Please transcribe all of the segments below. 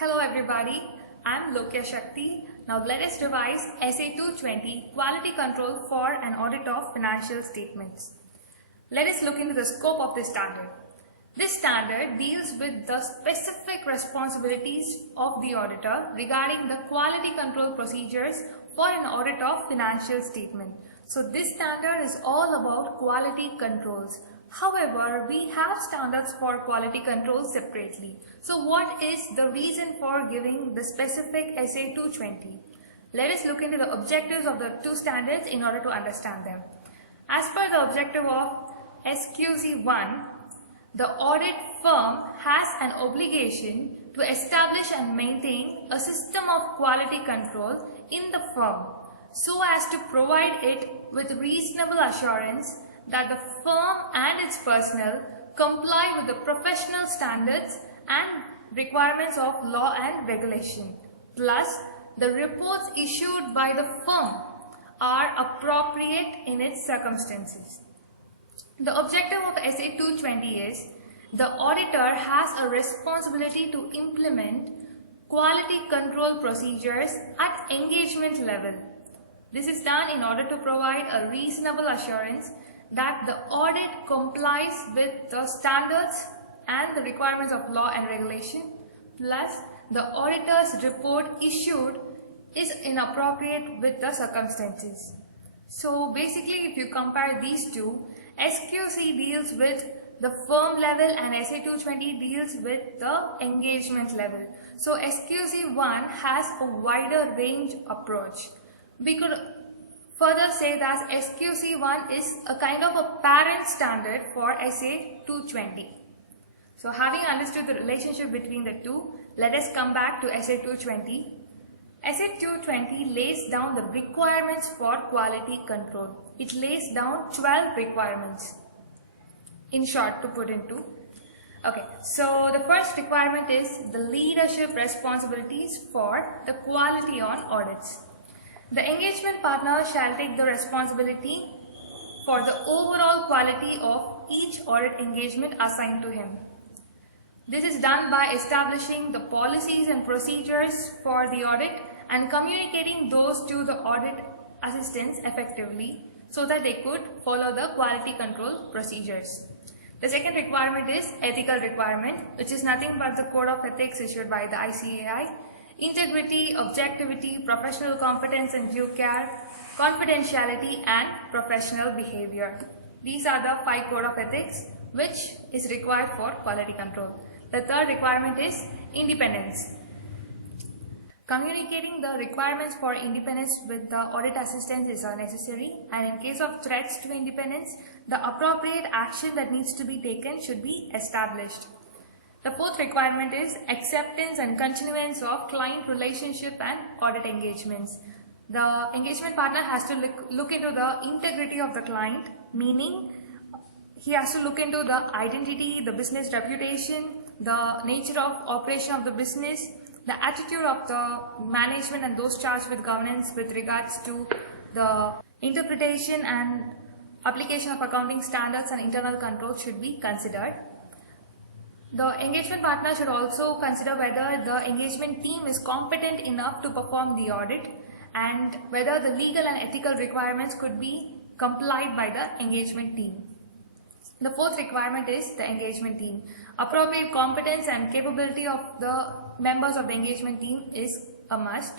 Hello everybody, I'm Lokya Shakti. Now let us revise Essay 220 Quality Control for an Audit of Financial Statements. Let us look into the scope of this standard. This standard deals with the specific responsibilities of the auditor regarding the quality control procedures for an audit of financial statement. So this standard is all about quality controls. However, we have standards for quality control separately. So what is the reason for giving the specific Essay 220? Let us look into the objectives of the two standards in order to understand them. As per the objective of SQC 1, the audit firm has an obligation to establish and maintain a system of quality control in the firm so as to provide it with reasonable assurance that the firm and its personnel comply with the professional standards and requirements of law and regulation. Plus, the reports issued by the firm are appropriate in its circumstances. The objective of Essay 220 is the auditor has a responsibility to implement quality control procedures at engagement level. This is done in order to provide a reasonable assurance that the audit complies with the standards and the requirements of law and regulation, plus the auditor's report issued is inappropriate with the circumstances. So basically, if you compare these two, SQC deals with the firm level and Essay 220 deals with the engagement level. So SQC 1 has a wider range approach. We could further say that SQC1 is a kind of a parent standard for Essay 220. So having understood the relationship between the two, let us come back to Essay 220. Essay 220 lays down the requirements for quality control. It lays down 12 requirements. In short, to put into. Okay, so the first requirement is the leadership responsibilities for the quality on audits. The engagement partner shall take the responsibility for the overall quality of each audit engagement assigned to him. This is done by establishing the policies and procedures for the audit and communicating those to the audit assistants effectively so that they could follow the quality control procedures. The second requirement is ethical requirement, which is nothing but the code of ethics issued by the ICAI. Integrity, objectivity, professional competence and due care, confidentiality and professional behavior. These are the 5 code of ethics which is required for quality control. The third requirement is independence. Communicating the requirements for independence with the audit assistants is necessary, and in case of threats to independence, the appropriate action that needs to be taken should be established. The fourth requirement is acceptance and continuance of client relationship and audit engagements. The engagement partner has to look into the integrity of the client, meaning he has to look into the identity, the business reputation, the nature of operation of the business, the attitude of the management and those charged with governance with regards to the interpretation and application of accounting standards and internal control should be considered. The engagement partner should also consider whether the engagement team is competent enough to perform the audit and whether the legal and ethical requirements could be complied by the engagement team. The fourth requirement is the engagement team. Appropriate competence and capability of the members of the engagement team is a must.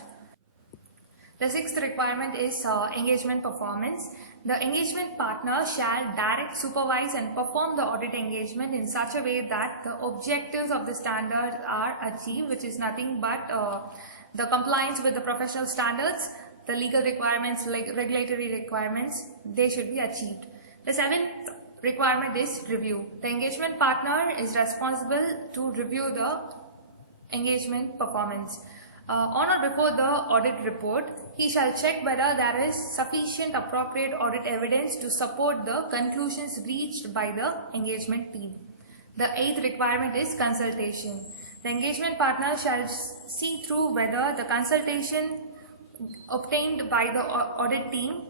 The sixth requirement is engagement performance. The engagement partner shall direct, supervise and perform the audit engagement in such a way that the objectives of the standard are achieved, which is nothing but the compliance with the professional standards, the legal requirements, like regulatory requirements, they should be achieved. The seventh requirement is review. The engagement partner is responsible to review the engagement performance. On or before the audit report, he shall check whether there is sufficient appropriate audit evidence to support the conclusions reached by the engagement team. The eighth requirement is consultation. The engagement partner shall see through whether the consultation obtained by the audit team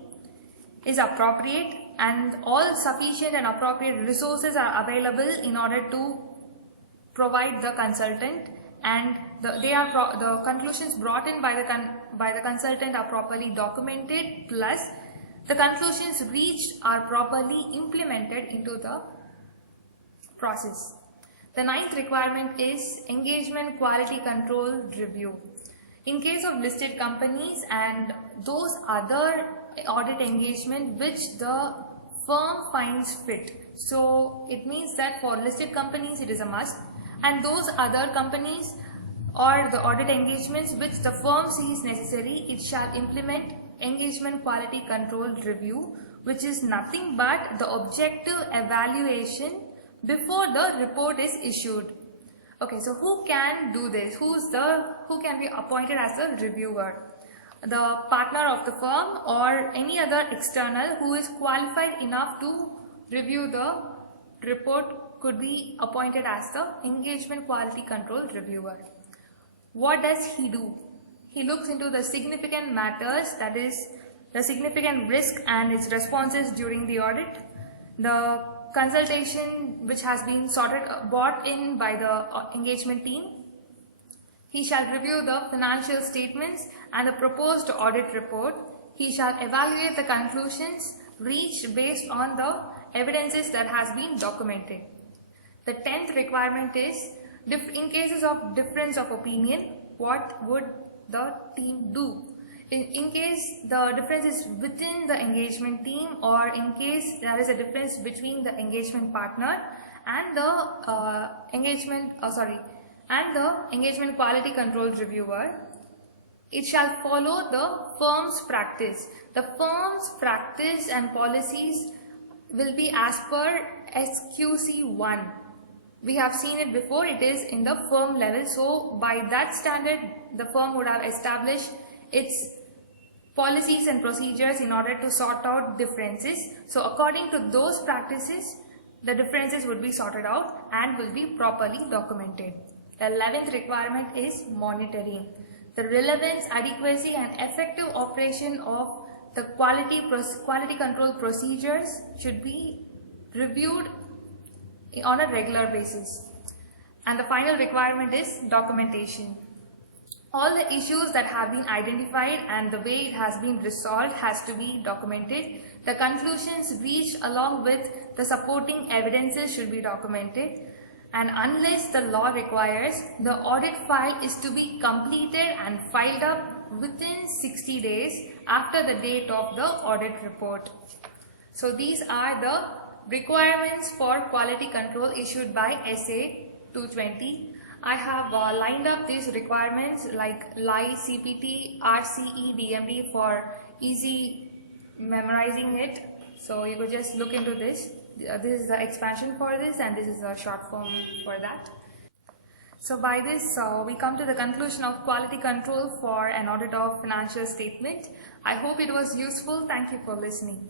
is appropriate and all sufficient and appropriate resources are available in order to provide the consultant and the conclusions brought in by the consultant are properly documented, plus the conclusions reached are properly implemented into the process. The ninth requirement is engagement quality control review. In case of listed companies and those other audit engagement which the firm finds fit. So it means that for listed companies it is a must, and those other companies or the audit engagements which the firm sees necessary, it shall implement engagement quality control review, which is nothing but the objective evaluation before the report is issued. Okay, so who can do this? Who can be appointed as the reviewer? The partner of the firm or any other external who is qualified enough to review the report could be appointed as the engagement quality control reviewer. What does he do? He looks into the significant matters, that is the significant risk and its responses during the audit, the consultation which has been brought in by the engagement team. He shall review the financial statements and the proposed audit report. He shall evaluate the conclusions reached based on the evidences that has been documented. The 10th requirement is, in cases of difference of opinion, what would the team do? In case the difference is within the engagement team, or in case there is a difference between the engagement partner and the engagement quality control reviewer, it shall follow the firm's practice. The firm's practice and policies will be as per SQC1. We have seen it before, it is in the firm level. So by that standard, the firm would have established its policies and procedures in order to sort out differences. So according to those practices, the differences would be sorted out and will be properly documented. The 11th requirement is monitoring. The relevance, adequacy and effective operation of the quality control procedures should be reviewed on a regular basis. And the final requirement is documentation. All the issues that have been identified and the way it has been resolved has to be documented. The conclusions reached along with the supporting evidences should be documented. And unless the law requires, the audit file is to be completed and filed up within 60 days after the date of the audit report. So these are the requirements for quality control issued by SA 220. I have lined up these requirements like LI, CPT, RCE, DMD for easy memorizing it. So you could just look into this. This is the expansion for this, and this is a short form for that. So by this, we come to the conclusion of quality control for an audit of financial statement. I hope it was useful. Thank you for listening.